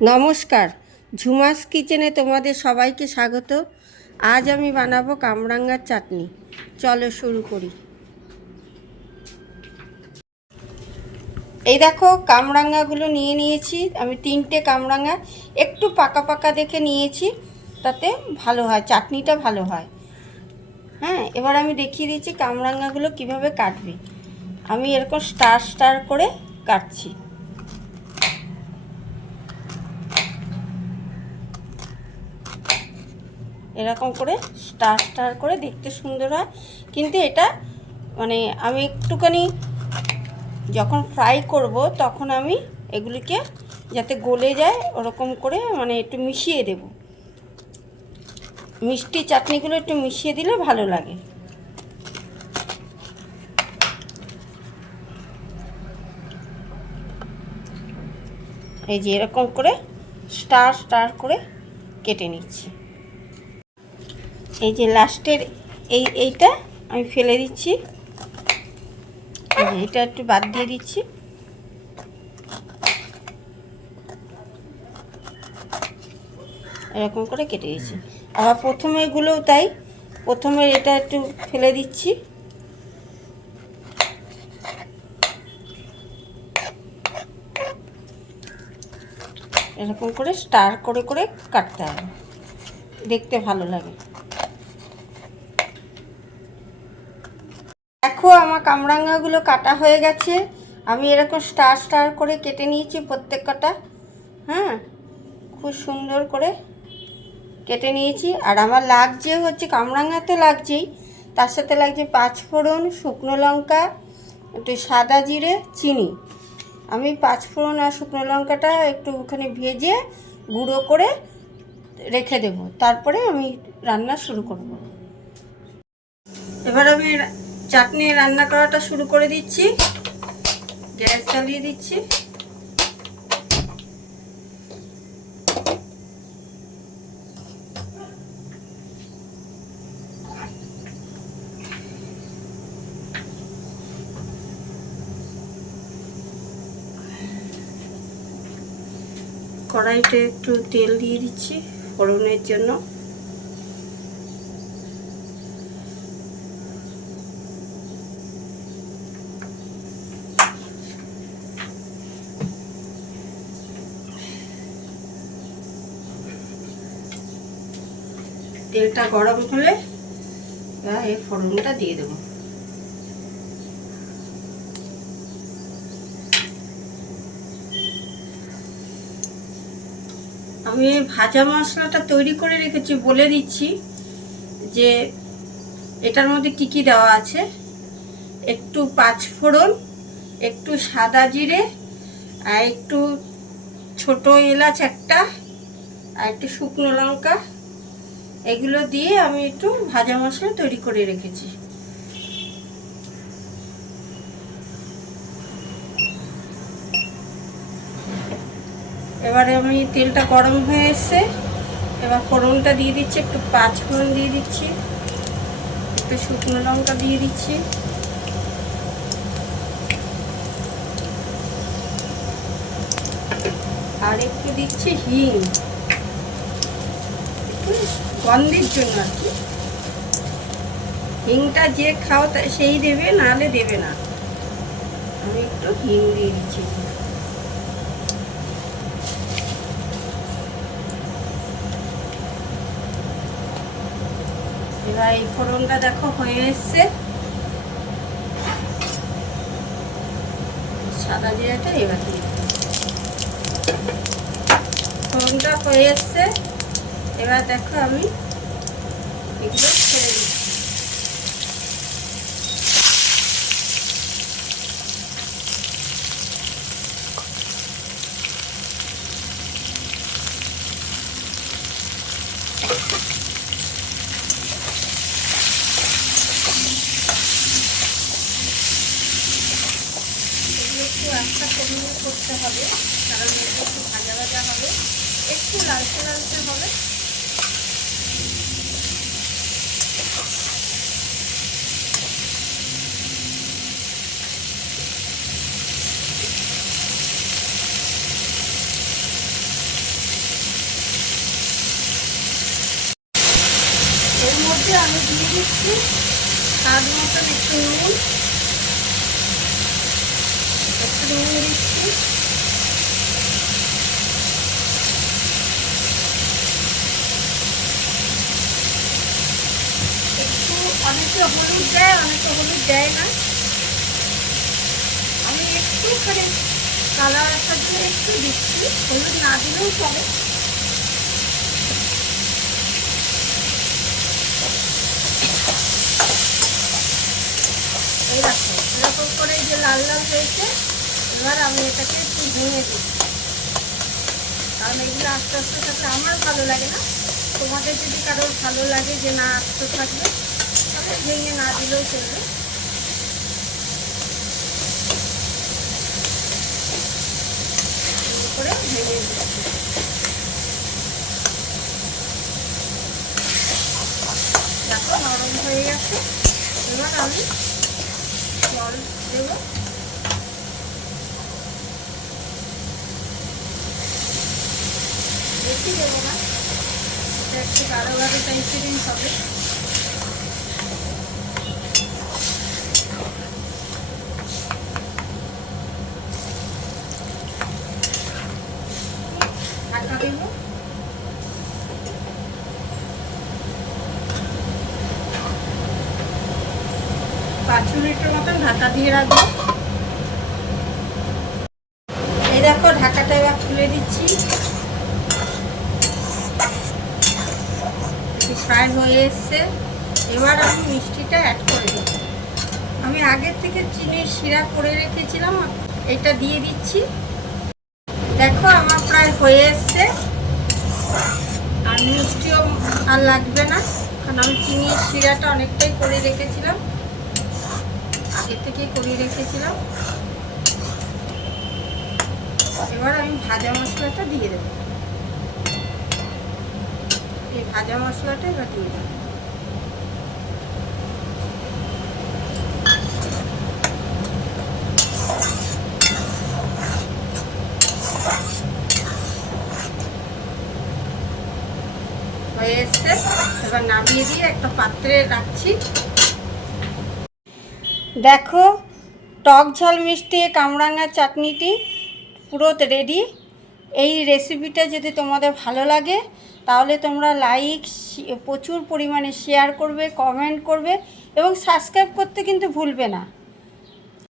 নমস্কার, ঝুমাস কিচেনে তোমাদের সবাইকে স্বাগত। আজ আমি বানাবো কামরাঙ্গার চাটনি। চলো শুরু করি। এই দেখো, কামরাঙ্গাগুলো নিয়ে নিয়েছি আমি। 3টে কামরাঙ্গা একটু পাকা পাকা দেখে নিয়েছি, তাতে ভালো হয়, চাটনিটা ভালো হয়। হ্যাঁ, এবার আমি দেখিয়ে দিচ্ছি কামরাঙ্গাগুলো কিভাবে কাটবে। আমি এরকম স্টার স্টার করে কাটছি। এরকম করে স্টার স্টার করে দেখতে সুন্দর হয়, কিন্তু এটা আমি একটুখানি যখন ফ্রাই করব তখন আমি এগুলিকে যাতে গলে যায় ওরকম করে একটু মিশিয়ে দেব। মিষ্টি চাটনিগুলো একটু মিশিয়ে দিলে ভালো লাগে। এই যে এরকম করে স্টার স্টার করে কেটে নিচ্ছি। এই যে লাস্টের এইটা আমি ফেলে দিচ্ছি, এটা একটু বাদ দিয়ে দিচ্ছি। এরকম করে কেটে দিচ্ছি। আবার প্রথমে এগুলোও তাই, প্রথমে এটা একটু ফেলে দিচ্ছি। এরকম করে স্টার করে করে কাটতে হবে, দেখতে ভালো লাগে। দেখো, আমার কামরাঙ্গাগুলো কাটা হয়ে গেছে। আমি এরকম স্টার স্টার করে কেটে নিয়েছি প্রত্যেক কটা। হ্যাঁ, খুব সুন্দর করে কেটে নিয়েছি। আর আমার লাগছে হচ্ছে, কামরাঙ্গা তো লাগছেই, তার সাথে লাগছে 5 ফোড়ন, শুকনো লঙ্কা, একটু সাদা জিরে, চিনি। আমি 5 ফোড়ন আর শুকনো লঙ্কাটা একটুখানি ভেজে গুঁড়ো করে রেখে দেব, তারপরে আমি রান্না শুরু করব। এবার আমি চাটনি রান্না করাটা শুরু করে দিচ্ছি। গ্যাস জ্বালিয়ে দিচ্ছি। কড়াইতে একটু তেল দিয়ে দিচ্ছি ফোড়নের জন্য। তেলটা গরম হলে এই ফোড়নটা দিয়ে দেবো। আমি ভাজা মশলাটা তৈরি করে রেখেছি, বলে দিচ্ছি যে এটার মধ্যে কি কি দেওয়া আছে। একটু 5 ফোড়ন, একটু সাদা জিরে, আর একটু ছোট এলাচ একটা, আর একটু শুকনো লঙ্কা, এগুলো দিয়ে আমি একটু ভাজা মশলা তৈরি করে রেখেছি। এবারে আমি তেলটা গরম হয়ে এসছে, এবার ফোড়নটা দিয়ে দিচ্ছি। একটু 5 ফোড়ন দিয়ে দিচ্ছি, একটু শুকনো লঙ্কা দিয়ে দিচ্ছি, আর একটু দিচ্ছি হিং, একটু গন্ধের জন্য আর কি। হিংটা যে খাও সেই দেবে, নাহলে দেবে না। আমি একটু হিং দিয়ে দিচ্ছি। এবার এই ফোড়নটা দেখো হয়ে এসছে। সাদা জিরাটা এবার দিয়ে ফোড়নটা হয়ে এসছে। এবার দেখো আমি এগুলো ছেড়ে দিচ্ছি। একটু একটা কমিয়ে করতে হবে, কারণ একটু ভাজা ভাজা হবে, একটু লালচে লালচে হবে। মধ্যে আমি দিয়ে দিচ্ছি স্বাদ মতন একটু নুন দিচ্ছি। একটু অনেকে হলুদ দেয়, অনেকে হলুদ দেয় না। আমি একটুখানি কালার আসার জন্য একটু দিচ্ছি, হলুদ না দিলেও চলে। এই দেখো এরকম করে যে লাল লাল হয়েছে, এবার আমি এটাকে একটু ভেঙে দিচ্ছি, কারণ এগুলো আস্তে আস্তে থাকলে আমার ভালো লাগে না। তোমাদের যদি কারোর ভালো লাগে যে না আস্তে থাকবে, তাহলে ভেঙে না দিলেও চলবে। করে ভেঙে দিচ্ছি। দেখো নরম হয়ে গেছে। এবার আমি জল দেবো। বেশি দেবো না, এটা একটু গাঢ় গাঢ় টাইপেরই হবে। ঢাকা দেবো। 5 মিনিটের মতন ঢাকা দিয়ে রাখবো। এই দেখো ঢাকাটা এবার খুলে দিচ্ছি। ফ্রাই হয়ে এসছে। এবার আমি মিষ্টিটা অ্যাড করে দেবো। আমি আগের থেকে চিনির শিরা করে রেখেছিলাম, এটা দিয়ে দিচ্ছি। দেখো আমার প্রায় হয়ে এসছে, আর মিষ্টিও আর লাগবে না, কারণ আমি চিনির শিরাটা অনেকটাই করে রেখেছিলাম, আগে থেকেই করে রেখেছিলাম। এবার আমি ভাজা মশলাটা দিয়ে দেবো। এই ভাজা মশলাটা এবার দিয়ে দেবো। হয়ে এসছে, এবার নামিয়ে দিয়ে একটা পাত্রে রাখছি। দেখো টক ঝাল মিষ্টি কামরাঙা চাটনিটি পুরো রেডি। এই রেসিপিটা যদি তোমাদের ভালো লাগে তাহলে তোমরা লাইক, প্রচুর পরিমাণে শেয়ার করবে, কমেন্ট করবে এবং সাবস্ক্রাইব করতে কিন্তু ভুলবে না।